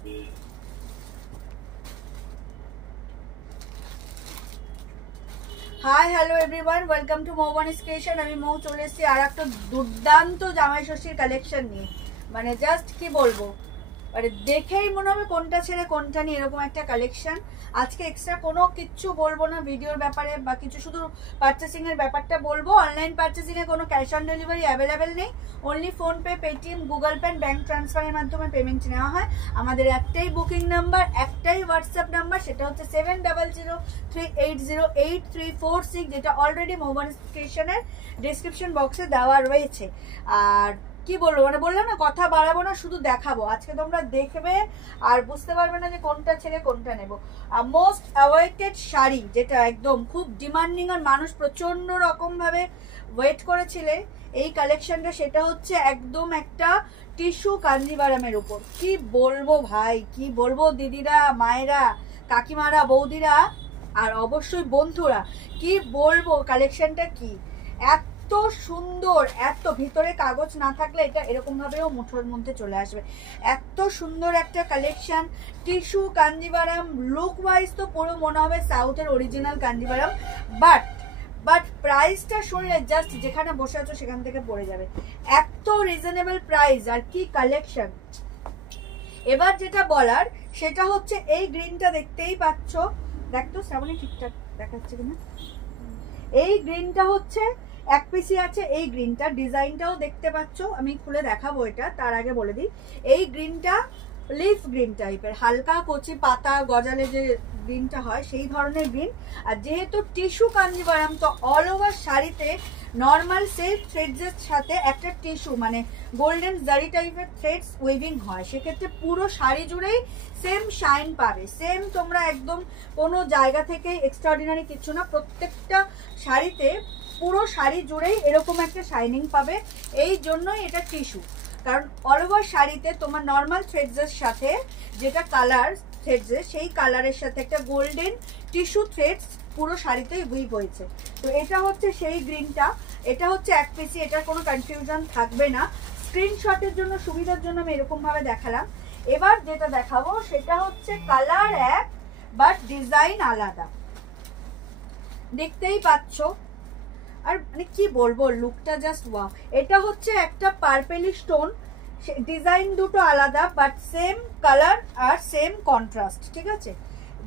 High hello everyone, welcome to Moubani's creation. আমি মৌ চলে এসেছি আর একটা দুর্দান্ত জামাই ষষ্ঠীর কালেকশন নিয়ে। মানে জাস্ট কি বলবো, মানে দেখেই মনে হবে কোনটা ছেড়ে কোনটা নিয়ে, এরকম একটা কালেকশন। আজকে এক্সট্রা কোনো কিচ্ছু বলবো না ভিডিওর ব্যাপারে বা কিছু, শুধু পারচেসিং এর ব্যাপারটা বলবো। অনলাইন পারচেসিং এ কোনো ক্যাশ অন ডেলিভারি অ্যাভেলেবেল নেই, only PhonePe, Paytm, Google pay, bank ট্রান্সফারের মাধ্যমে পেমেন্ট নেওয়া হয়। আমাদের একটাই বুকিং নাম্বার, একটাই হোয়াটসঅ্যাপ নাম্বার, সেটা হচ্ছে 7003808346, যেটা অলরেডি মৌবনিস ক্রিয়েশনের ডিসক্রিপশন বক্সে দেওয়া রয়েছে। আর কি বলবো, মানে বললাম না কথা বাড়াবো না, শুধু দেখাবো। আজকে তোমরা দেখবে আর বুঝতে পারবে না যে কোনটা ছেড়ে কোনটা নেবো। মোস্ট অ্যাওয়েটেড শাড়ি, যেটা একদম খুব ডিমান্ডিং আর মানুষ প্রচন্ড রকম ভাবে ওয়েট করেছিলে এই কালেকশনটা, সেটা হচ্ছে একদম একটা টিস্যু কাঞ্জিভারামের উপর। কি বলবো ভাই, কি বলবো দিদিরা, মায়েরা, কাকিমারা, বৌদিরা আর অবশ্যই বন্ধুরা, কি বলবো কালেকশনটা কি এত সুন্দর। এত ভিতরে কাগজ না থাকলে এটা এরকম ভাবেও মুঠোর মধ্যে চলে আসবে। এত সুন্দর একটা collection, tissue Kanjivaram. Look wise তো পুরো মনে হবে সাউথের অরিজিনাল কাঞ্জিভারাম, বাট প্রাইসটা শুনলে জাস্ট যেখানে বসে আছো সেখান থেকে পড়ে যাবে। এত রিজনেবল প্রাইস আর কি কালেকশন। এবার যেটা বলার সেটা হচ্ছে এই গ্রিনটা দেখতেই পাচ্ছ, দেখতো শ্রাবণী ঠিকঠাক দেখাচ্ছে কিনা। এই গ্রিনটা হচ্ছে এক পিসি আছে। এই গ্রিনটা ডিজাইনটাও দেখতে পাচ্ছ, আমি খুলে দেখাবো এটা, তার আগে বলে দিই এই গ্রিনটা লিফ গ্রিন টাইপের, হালকা কচি পাতা গজালে যে গ্রিনটা হয় সেই ধরনের গ্রিন। আর যেহেতু টিস্যু কাঞ্জিভারাম, তো অল ওভার শাড়িতে নর্মাল সিল্ক থ্রেডসের সাথে একটা টিস্যু মানে গোল্ডেন জারি টাইপের থ্রেডস উইভিং হয়, সেক্ষেত্রে পুরো শাড়ি জুড়েই সেম শাইন পাবে। সেম তোমরা একদম কোনো জায়গা থেকে এক্সট্রাঅর্ডিনারি কিছু না, প্রত্যেকটা শাড়িতে পুরো শাড়ি জুড়েই এরকম একটা শাইনিং পাবে। এই জন্যই এটা টিস্যু, কারণ অল ওভার শাড়িতে তোমার নর্মাল থ্রেডসের সাথে যেটা কালার থ্রেডসের, সেই কালারের সাথে একটা গোল্ডেন টিস্যু থ্রেডস পুরো শাড়িতেই উইভ হয়েছে। তো এটা হচ্ছে সেই গ্রিনটা, এটা হচ্ছে এক পিসি, এটার কোনো কনফিউশন থাকবে না। স্ক্রিনশটের জন্য সুবিধার জন্য আমি এরকম ভাবে দেখালাম। এবার যেটা দেখাবো সেটা হচ্ছে কালার এক বাট ডিজাইন আলাদা, দেখতেই পাচ্ছ। আর মানে কি বলবো, লুকটা জাস্ট ওয়াও। এটা হচ্ছে একটা পার্পেলি স্টোন, ডিজাইন দুটো আলাদা বাট সেম কালার আর সেম কন্ট্রাস্ট, ঠিক আছে।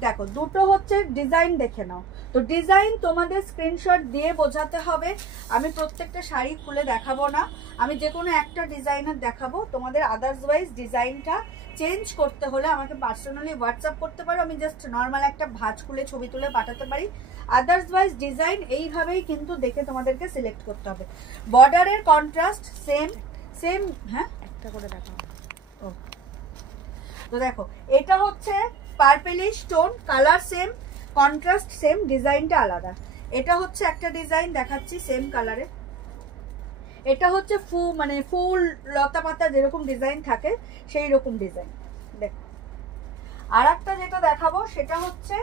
দেখো দুটো হচ্ছে ডিজাইন, দেখে নাও। তো ডিজাইন তোমাদের স্ক্রিনশট দিয়ে বোঝাতে হবে। আমি প্রত্যেকটা শাড়ি খুলে দেখাবো না, আমি যে কোনো একটা ডিজাইনের দেখাবো তোমাদের। আদার্সওয়াইজ ডিজাইনটা চেঞ্জ করতে হলে আমাকে পার্সোনালি হোয়াটসঅ্যাপ করতে পারো, আমি জাস্ট নর্মাল একটা ভাঁজ খুলে ছবি তুলে পাঠাতে পারি। আদার্সওয়াইজ ডিজাইন এইভাবেই কিন্তু দেখে তোমাদেরকে সিলেক্ট করতে হবে। বর্ডারের কন্ট্রাস্ট সেম, হ্যাঁ একটা করে দেখাও। ও তো দেখো এটা হচ্ছে পার্পেলি stone, colour same, contrast same, ডিজাইনটা আলাদা। এটা হচ্ছে একটা ডিজাইন দেখাচ্ছি সেম কালারে, এটা হচ্ছে মানে ফুল লতা পাতা যেরকম ডিজাইন থাকে সেই রকম ডিজাইন। দেখো আর একটা যেটা দেখাবো সেটা হচ্ছে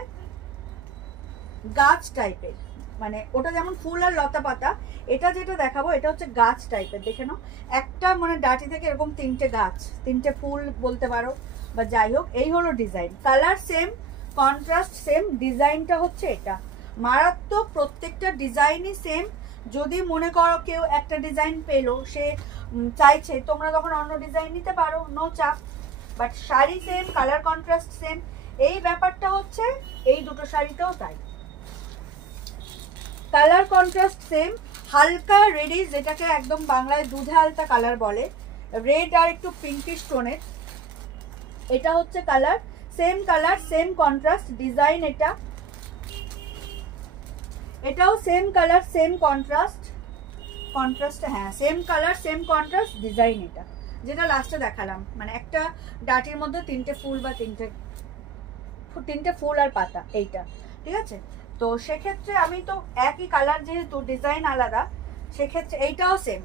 গাছ টাইপের, মানে ওটা যেমন ফুল আর লতা পাতা, এটা যেটা দেখাবো এটা হচ্ছে গাছ টাইপের। দেখে নাও, একটা মানে ডাটি থেকে এরকম তিনটে গাছ, তিনটে ফুল বলতে পারো, বা যাই হোক। এই হলো design, colour same, contrast same, ডিজাইনটা হচ্ছে এটা মারাত্মক। প্রত্যেকটা ডিজাইনই সেম। যদি মনে করো কেউ একটা ডিজাইন পেলো, সে চাইছে তোমরা তখন অন্য ডিজাইন নিতে পারো, নো চাপ। But sari same, colour contrast same. এই ব্যাপারটা হচ্ছে এই দুটো শাড়িতেও তাই, কালার কন্ট্রাস্ট সেম। হালকা রেডিশ, যেটাকে একদম বাংলায় দুধে আলতা কালার বলে, রেড আর একটু পিঙ্কিশ টোনের, এটা হচ্ছে কালার সেম কন্ট্রাস্ট, ডিজাইন এটা, এটাও সেম কালার সেম কন্ট্রাস্ট, হ্যাঁ same colour same contrast, design এটা যেটা লাস্টে দেখালাম, মানে একটা ডাটির মধ্যে তিনটে ফুল বা তিনটে ফুল আর পাতা, এইটা ঠিক আছে। তো সেক্ষেত্রে আমি তো একই কালার, যেহেতু ডিজাইন আলাদা, সেক্ষেত্রে এইটাও সেম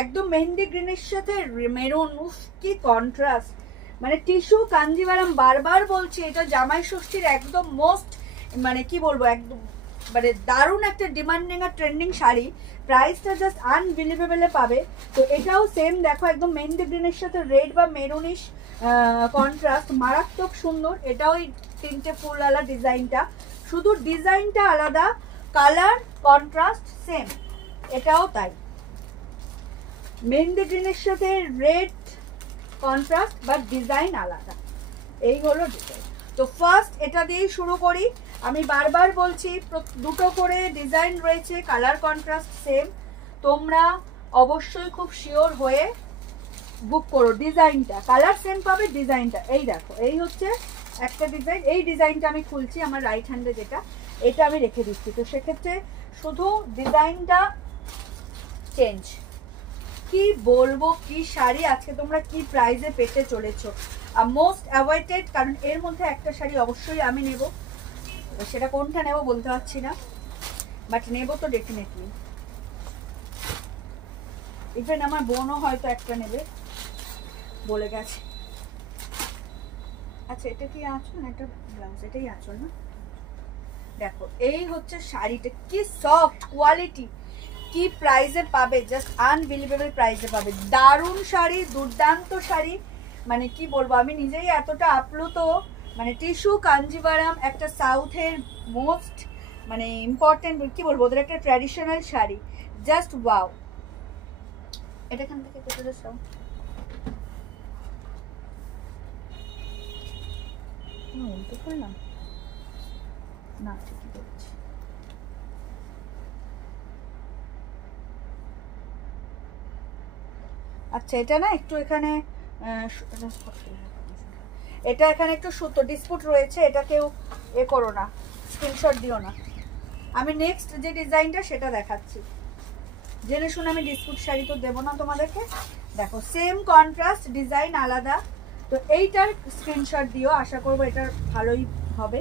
একদম মেহেন্দি গ্রিনের সাথে মেরুন, উফ কি কন্ট্রাস্ট। মানে টিস্যু কাঞ্জিভারাম, বারবার বলছি এটা জামাই ষষ্ঠীর একদম মোস্ট, মানে কি বলবো, একদম মানে দারুণ একটা ডিমান্ডিং আর ট্রেন্ডিং শাড়ি, প্রাইসটা জাস্ট আনবিলিভেবলে পাবে। তো এটাও সেম দেখো, একদম মেহেন্দি গ্রিনের সাথে রেড বা মেরুনিশ কন্ট্রাস্ট, মারাত্মক সুন্দর। এটাও এই 3টে ফুলওয়ালা ডিজাইনটা, শুধু ডিজাইনটা আলাদা, কালার কন্ট্রাস্ট সেম। এটাও তাই, মেহেন্দি গ্রিনের সাথে রেড কন্ট্রাস্ট বাট ডিজাইন আলাদা। এই হলো ডিজাইন। তো ফার্স্ট এটা দিয়েই শুরু করি। আমি বারবার বলছি দুটো করে ডিজাইন রয়েছে, কালার কন্ট্রাস্ট সেম। তোমরা অবশ্যই খুব শিওর হয়ে বুক করো। ডিজাইনটা কালার সেম পাবে, ডিজাইনটা এই দেখো, এই হচ্ছে একটা ডিজাইন। এই ডিজাইনটা আমি খুলছি আমার রাইট হ্যান্ডে, যেটা এটা আমি রেখে দিচ্ছি। তো সেক্ষেত্রে শুধু ডিজাইনটা চেঞ্জ। কি বলবো, কি শাড়ি আজকে তোমরা কি প্রাইসে পেতে চলেছো, মোস্ট অ্যাভয়েডেড। কারণ এর মধ্যে একটা শাড়ি অবশ্যই আমি নেব, সেটা কোনটা নেব বলতে পারছি না, বাট নেব তো ডেফিনেটলি। ইভেন আমার বোনও হয়তো একটা নেবে বলে গেছে। আচ্ছা এটা কি আঁচল না, এটা ব্লাউজ, এটাই আঁচল না। দেখো এই হচ্ছে শাড়িটা, কি সফট কোয়ালিটি, কি প্রাইসে পাবে, জাস্ট আনবিলিভেবল প্রাইসে পাবে। দারুণ শাড়ি, দুর্দান্ত শাড়ি, মানে কি বলবো, আমি নিজেই এতটা আপ্লুত। মানে টিস্যু কাঞ্জিভারাম একটা সাউথের মোস্ট মানে ইম্পর্টেন্ট, কি বলবো, ওদের একটা ট্র্যাডিশনাল শাড়ি, জাস্ট ওয়াও। এটা এখান থেকে কেটে দাও উল্টো করলাম না, ঠিকই করছি। আচ্ছা এটা না একটু এখানে এটা এখানে একটু সুতো ডিসপুট রয়েছে, এটা কেউ এ করো না, স্ক্রিনশট দিও না। আমি নেক্সট যে ডিজাইনটা সেটা দেখাচ্ছি, জেনে শুনে আমি ডিসপুট শাড়ি তো দেবো না তোমাদেরকে। দেখো সেম কন্ট্রাস্ট, ডিজাইন আলাদা। তো এইটার স্ক্রিনশট দিও, আশা করবো এটা ভালোই হবে।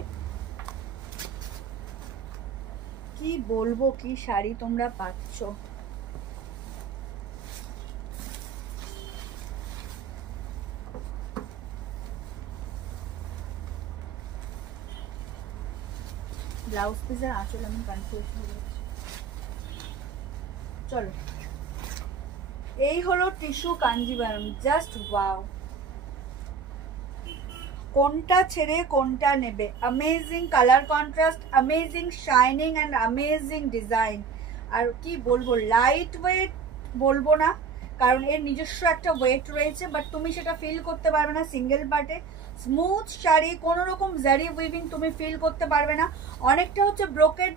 কি বলবো, কি শাড়ি তোমরা পাচ্ছ। ব্লাউজ পিসের আঁচল আমি কনফিউজ হয়ে যাচ্ছি। চলো, এই হলো টিস্যু কাঞ্জিভারাম, জাস্ট ওয়াও। কোনটা ছেড়ে কোনটা নেবে, amazing colour contrast, amazing shining and amazing design. আর কি বলবো, লাইট ওয়েট বলবো না, কারণ এর নিজস্ব একটা ওয়েট রয়েছে, বাট তুমি সেটা ফিল করতে পারবে না সিঙ্গেল পার্টে। স্মুথ শাড়ি, কোনো রকম জারি উইভিং তুমি ফিল করতে পারবে না। অনেকটা হচ্ছে ব্রোকেড,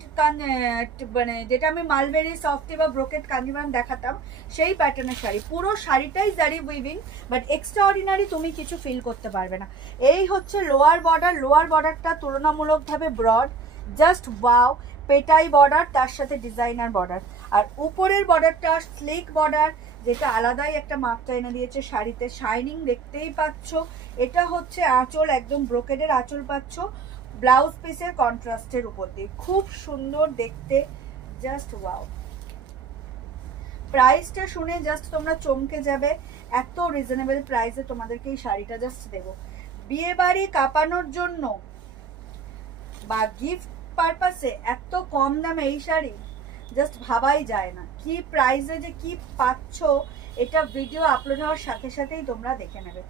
মানে যেটা আমি মালবেরি সফটি বা ব্রোকেড কাঞ্জিভারাম দেখাতাম সেই প্যাটার্নের শাড়ি, পুরো শাড়িটাই জারি উইভিং, বাট এক্সট্রা অর্ডিনারি তুমি কিছু ফিল করতে পারবে না। এই হচ্ছে লোয়ার বর্ডার, লোয়ার বর্ডারটা তুলনামূলকভাবে ব্রড, জাস্ট ওয়াও। পেটাই বর্ডার, তার সাথে ডিজাইনার বর্ডার, আর উপরের বর্ডারটা স্লিক বর্ডার, যেটা আলাদাই একটা মাপটা এনে দিয়েছে শাড়িতে। শাইনিং দেখতেই পাচ্ছ। এটা হচ্ছে আঁচল, একদম ব্রোকেডের আঁচল পাচ্ছ, ব্লাউজ পিসের কন্ট্রাস্টের উপর দিয়ে, খুব সুন্দর দেখতে, জাস্ট ওয়াও। প্রাইসটা শুনে জাস্ট তোমরা চমকে যাবে, এত রিজনেবল প্রাইসে তোমাদেরকে এই শাড়িটা জাস্ট দেবো। বিয়ে বাড়ি কাঁপানোর জন্য বা গিফট পারপাসে এত কম দামে এই শাড়ি জাস্ট ভাবাই যায় না। কি প্রাইসে যে কি পাচ্ছ, এটা ভিডিও আপলোড হওয়ার সাথে সাথেই তোমরা দেখে নেবে।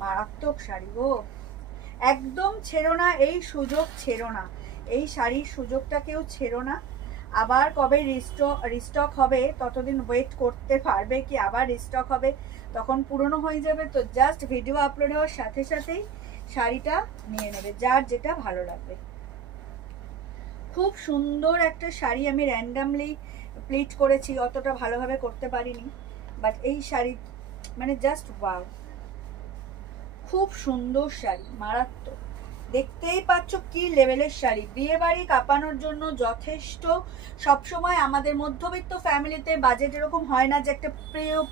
মারাত্মক শাড়ি গো, একদম ছেড়ো না এই সুযোগ, ছেড়ো না এই শাড়ির সুযোগটা, কেউ ছেড়ো না। আবার কবে রিস্টক হবে, ততদিন ওয়েট করতে পারবে কি, আবার রিস্টক হবে তখন পুরনো হয়ে যাবে। তো জাস্ট ভিডিও আপলোড হওয়ার সাথে সাথেই শাড়িটা নিয়ে নেবে, যার যেটা ভালো লাগবে। খুব সুন্দর একটা শাড়ি, আমি র্যান্ডামলি প্লিট করেছি, অতটা ভালোভাবে করতে পারিনি, বাট এই শাড়ি মানে জাস্ট ওয়াও, খুব সুন্দর শাড়ি, মারাত্মক। দেখতেই পাচ্ছ কি লেভেলের শাড়ি, বিয়ে বাড়ি কাঁপানোর জন্য যথেষ্ট। সবসময় আমাদের মধ্যবিত্ত ফ্যামিলিতে বাজেট এরকম হয় না যে একটা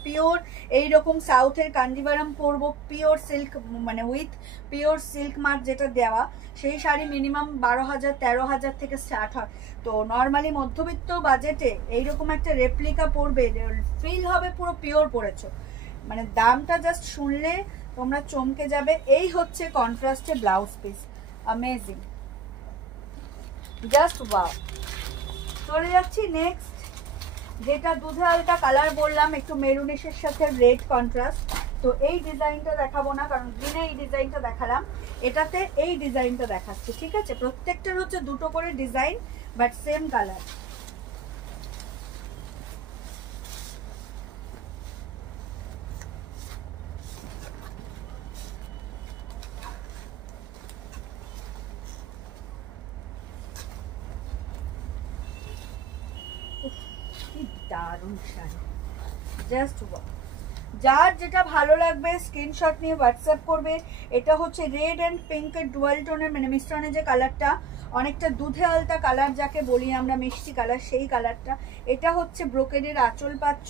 পিওর এইরকম সাউথের কাঞ্জিভারাম পরবো, পিওর সিল্ক মানে উইথ পিওর সিল্ক মার্ক যেটা দেওয়া, সেই শাড়ি মিনিমাম 12,000 13,000 থেকে স্টার্ট হয়। তো নর্মালি মধ্যবিত্ত বাজেটে এইরকম একটা রেপ্লিকা পরবে, ফিল হবে পুরো পিওর পরেছো, মানে দামটা জাস্ট শুনলে তোমরা চমকে যাবে। এই হচ্ছে কন্ট্রাস্টে blouse piece, amazing. Just wow. চলে যাচ্ছি নেক্সট, যেটা দুধে হালকা কালার বললাম, একটু মেরুনিশের সাথে রেড কন্ট্রাস্ট। তো এই ডিজাইনটা দেখাবো না, কারণ গ্রিনে এই ডিজাইনটা দেখালাম, এটাতে এই ডিজাইনটা দেখাচ্ছি, ঠিক আছে? প্রত্যেকটার হচ্ছে দুটো করে ডিজাইন, বাট সেম কালার। দারুণ শাড়ি, জাস্ট যার যেটা ভালো লাগবে স্ক্রিনশট নিয়ে হোয়াটসঅ্যাপ করবে। এটা হচ্ছে রেড অ্যান্ড পিঙ্কের ডুয়াল টোনের, মানে মিশ্রণে যে কালারটা, অনেকটা দুধে আলতা কালার যাকে বলি আমরা, মিষ্টি কালার, সেই কালারটা। এটা হচ্ছে ব্রোকেডের আঁচল পাচ্ছ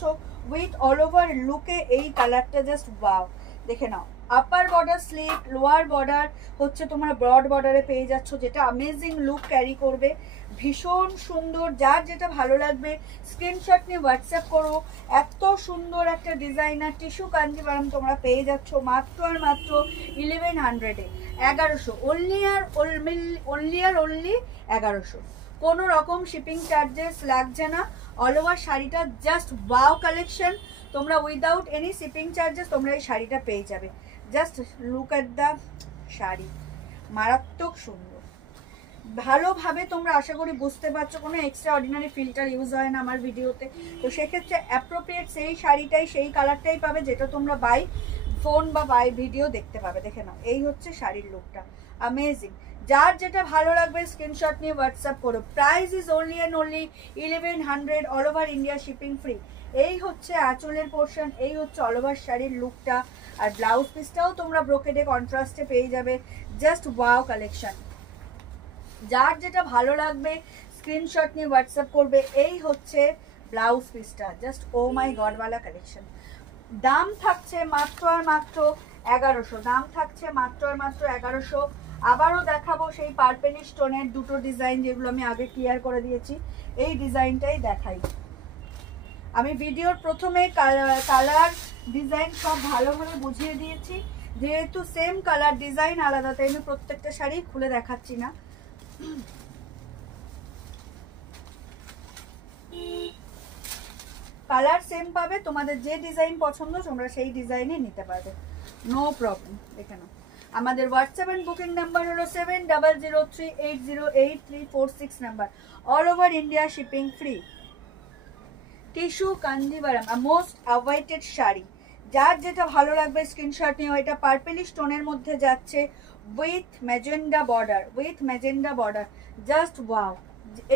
উইথ অল ওভার লুকে এই কালারটা, জাস্ট ওয়াও। দেখে নাও, upper border slit, lower border হচ্ছে তোমরা ব্রড বর্ডারে পেয়ে যাচ্ছ, যেটা অ্যামেজিং লুক ক্যারি করবে, ভীষণ সুন্দর। যার যেটা ভালো লাগবে স্ক্রিনশট নিয়ে হোয়াটসঅ্যাপ করো। এত সুন্দর একটা ডিজাইনার টিস্যু কাঞ্জিভারাম তোমরা পেয়ে যাচ্ছ মাত্র আর মাত্র 1100-এ, 1100 অনলি আর অনলি 1100। কোনো রকম শিপিং চার্জেস লাগছে না, অল ওভার শাড়িটা জাস্ট ওয়াও কালেকশন। তোমরা উইদাউট এনি শিপিং চার্জেস তোমরা এই শাড়িটা পেয়ে যাবে। Just look at the sari, মারাত্মক সুন্দর। ভালোভাবে তোমরা আশা করি বুঝতে পারছো, কোনো এক্সট্রা অর্ডিনারি ফিল্টার ইউজ হয় না আমার ভিডিওতে। তো সেক্ষেত্রে অ্যাপ্রোপ্রিয়েট সেই শাড়িটাই, সেই কালারটাই পাবে, যেটা তোমরা বাই ফোন বা বাই ভিডিও দেখতে পাবে। দেখে নাও, এই হচ্ছে শাড়ির লুকটা, অ্যামেজিং। যার যেটা ভালো লাগবে স্ক্রিনশট নিয়ে হোয়াটসঅ্যাপ করো। Price is only and only 1100, all over India shipping free. এই হচ্ছে আঁচলের পোর্শন, এই হচ্ছে অল ওভার শাড়ির লুকটা। আর ব্লাউজ পিসটাও তোমরা ব্রোকেডে কন্ট্রাস্টে পেয়ে যাবে, জাস্ট ওয়াও কালেকশন। যার যেটা ভালো লাগবে স্ক্রিনশট নিয়ে হোয়াটসঅ্যাপ করবে। এই হচ্ছে ব্লাউজ পিসটা, জাস্ট ও মাই গডওয়ালা কালেকশন। দাম থাকছে মাত্র আর মাত্র 1100, দাম থাকছে মাত্র আর মাত্র 1100। আবারও দেখাবো সেই পার্পেলিশ টোনের দুটো ডিজাইন, যেগুলো আমি আগে ক্লিয়ার করে দিয়েছি। এই ডিজাইনটাই দেখাই। আমি ভিডিওর প্রথমে কালার ডিজাইন সব ভালোভাবে বুঝিয়ে দিয়েছি, যেহেতু সেম কালার ডিজাইন আলাদা, তাই আমি প্রত্যেকটা শাড়ি খুলে দেখাচ্ছি না। কালার সেম পাবে, তোমাদের যে ডিজাইন পছন্দ তোমরা সেই ডিজাইনে নিতে পারবে, নো প্রবলেম। দেখে নাও, আমাদের হোয়াটসঅ্যাপ এন্ড বুকিং নাম্বার হলো 7003808346 number, all over India shipping free. Tissue Kanjivaram, most awaited sari. যার যেটা ভালো লাগবে স্ক্রিনশট নিও। এটা পার্পেলিশ টোনের মধ্যে যাচ্ছে with magenta border, with magenta border, just wow.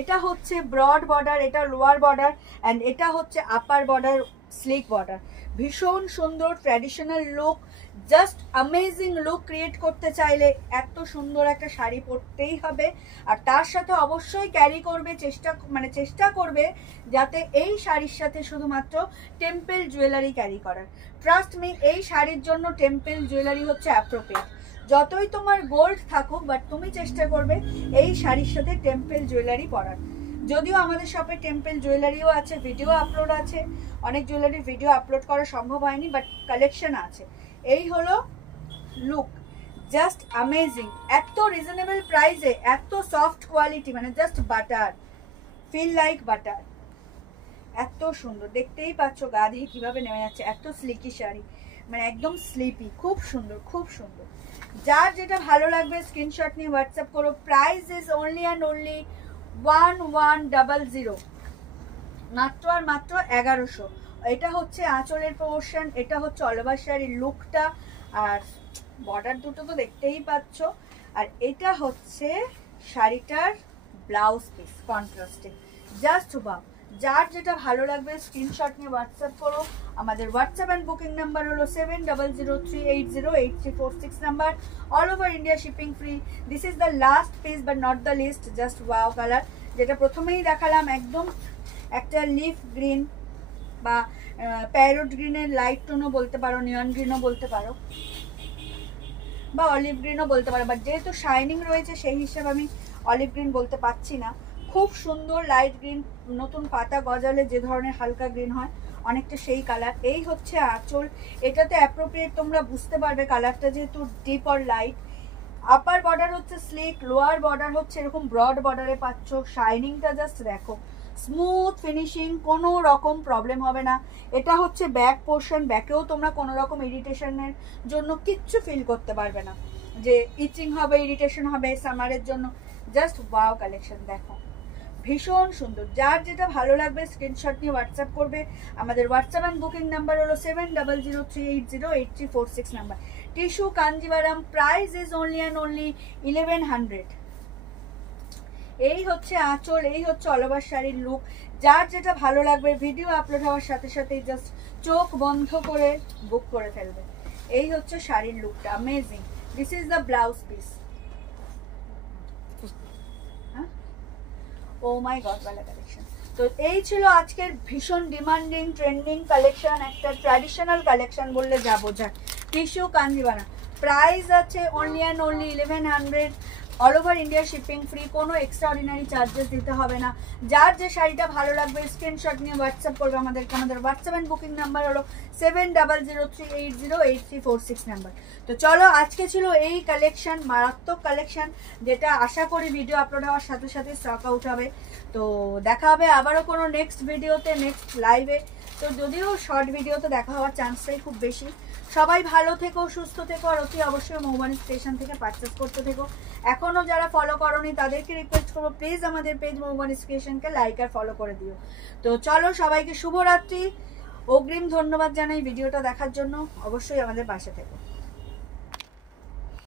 এটা হচ্ছে ব্রড বর্ডার, এটা লোয়ার বর্ডার, অ্যান্ড এটা হচ্ছে আপার বর্ডার স্লিক বর্ডার। ভীষণ সুন্দর traditional look, just amazing look create করতে চাইলে এত সুন্দর একটা শাড়ি পরতেই হবে। আর তার সাথে অবশ্যই ক্যারি করবে, চেষ্টা করবে যাতে এই শাড়ির সাথে শুধুমাত্র টেম্পল জুয়েলারি ক্যারি করার। ট্রাস্ট মি, এই শাড়ির জন্য টেম্পল জুয়েলারি হচ্ছে অ্যাপ্রোপ্রিয়েট। যতই তোমার গোল্ড থাকুক, বাট তুমি চেষ্টা করবে এই শাড়ির সাথে টেম্পল জুয়েলারি পরার। যদিও আমাদের শপে টেম্পল জুয়েলারিও আছে, ভিডিও আপলোড আছে, অনেক জুয়েলারির ভিডিও আপলোড করা সম্ভব হয়নি, বাট কালেকশন আছে। এই হলো লুক, জাস্ট অ্যামেজিং। এত রিজনেবল প্রাইসে এত সফট কোয়ালিটি, মানে just butter, feel like butter. এত সুন্দর, দেখতেই পাচ্ছ গা দিয়ে কিভাবে নেমে যাচ্ছে, এত স্লিকি শাড়ি, মানে একদম স্লিপি, খুব সুন্দর, খুব সুন্দর। যার যেটা ভালো লাগবে স্ক্রিনশট নিয়ে হোয়াটসঅ্যাপ করো। Price is only and only 1100, মাত্র আর মাত্র 1100। এটা হচ্ছে আঁচলের পোর্শন, এটা হচ্ছে অল ওভার শাড়ির লুকটা, আর বর্ডার দুটো তো দেখতেই পাচ্ছ। আর এটা হচ্ছে শাড়িটার ব্লাউজ পিস কন্ট্রাস্টে, জাস্ট ওয়াও। যার যেটা ভালো লাগবে স্ক্রিনশট নিয়ে হোয়াটসঅ্যাপ করো। আমাদের হোয়াটসঅ্যাপ অ্যান্ড বুকিং নাম্বার হলো 7003808346 number, all over India shipping free. This is the last piece but not the list, just wow colour, যেটা প্রথমেই দেখালাম, একদম একটা লিফ গ্রিন বা প্যারোট গ্রিনের লাইট টোনও বলতে পারো, নিয়ন গ্রিনও বলতে পারো, বা অলিভ গ্রিনও বলতে পারো, বাট যেহেতু শাইনিং রয়েছে সেই হিসেবে আমি অলিভ গ্রিন বলতে পারছি না। খুব সুন্দর লাইট গ্রিন, নতুন পাতা গজালে যে ধরনের হালকা গ্রিন হয়, অনেকটা সেই কালার। এই হচ্ছে আঁচল, এটাতে অ্যাপ্রোপ্রিয়েট তোমরা বুঝতে পারবে কালারটা যেহেতু deep or light. Upper border হচ্ছে স্লিক, লোয়ার বর্ডার হচ্ছে এরকম ব্রড বর্ডারে পাচ্ছ। শাইনিংটা জাস্ট দেখো, স্মুথ ফিনিশিং, কোনো রকম প্রবলেম হবে না। এটা হচ্ছে ব্যাক পোর্শন, ব্যাকেও তোমরা কোনো রকম ইরিটেশনের জন্য কিচ্ছু ফিল করতে পারবে না যে ইচিং হবে, ইরিটেশন হবে সামারের জন্য। জাস্ট ওয়াও কালেকশন দেখো, ভীষণ সুন্দর। যার যেটা ভালো লাগবে স্ক্রিনশট নিয়ে হোয়াটসঅ্যাপ করবে। আমাদের হোয়াটসঅ্যাপ অ্যান্ড বুকিং নাম্বার হলো 7003808346 number. Tissue Kanjivaram, price is only and only 1100। এই হচ্ছে আঁচল, এই হচ্ছে অল ওভার শাড়ির লুক। যার যেটা ভালো লাগবে ভিডিও আপলোড হওয়ার সাথে সাথেই জাস্ট চোখ বন্ধ করে বুক করে ফেলবে। এই হচ্ছে শাড়ির লুকটা, amazing. This is the blouse piece. Oh my god ওয়ালা কালেকশন। তো এই ছিল আজকের ভীষণ ডিমান্ডিং ট্রেন্ডিং কালেকশন, একটা ট্র্যাডিশনাল কালেকশন বললে যা বোঝায়। টিস্যু কাঞ্জিভারাম, প্রাইস আছে only and only 1100। All over India shipping free, কোনো এক্সট্রা অর্ডিনারি চার্জেস দিতে হবে না। যার যে শাড়িটা ভালো লাগবে স্ক্রিনশট নিয়ে হোয়াটসঅ্যাপ করবে আমাদেরকে। আমাদের হোয়াটসঅ্যাপ অ্যান্ড বুকিং নাম্বার হলো 7003808346 নাম্বার। তো চলো, আজকে ছিল এই কালেকশন, মারাত্মক কালেকশন, যেটা আশা করি ভিডিও আপলোড হওয়ার সাথে সাথে স্টক আউট হবে। তো দেখা হবে আবারও কোনো নেক্সট ভিডিওতে, নেক্সট লাইভে। তো যদিও শর্ট ভিডিওতে দেখা হওয়ার চান্সটাই খুব বেশি। সবাই ভালো থেকো, সুস্থ থেকো, আর অতি অবশ্যই মৌবানি স্টেশন থেকে পারচেস করতে থেকো। এখনও যারা ফলো করোনি তাদেরকে রিকোয়েস্ট করবো প্লিজ আমাদের পেজ মৌবানি স্টেশনকে লাইক আর ফলো করে দিও। তো চলো, সবাইকে শুভরাত্রি, অগ্রিম ধন্যবাদ জানাই ভিডিওটা দেখার জন্য। অবশ্যই আমাদের পাশে থেকো।